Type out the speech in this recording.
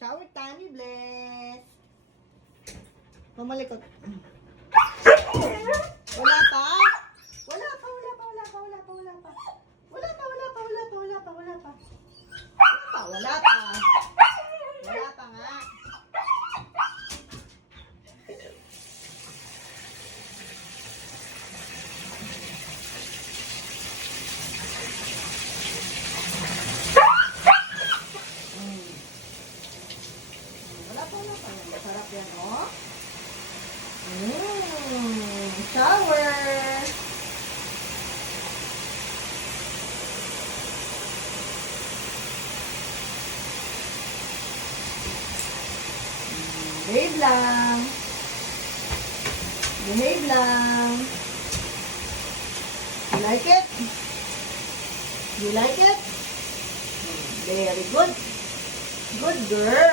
Shower time, ni Bless. Pumalikot. Wala pa? Wala pa. Wala pa nga. Masarap yan, oh. Shower. Behave lang. Behave lang. You like it? You like it? Very good. Good girl.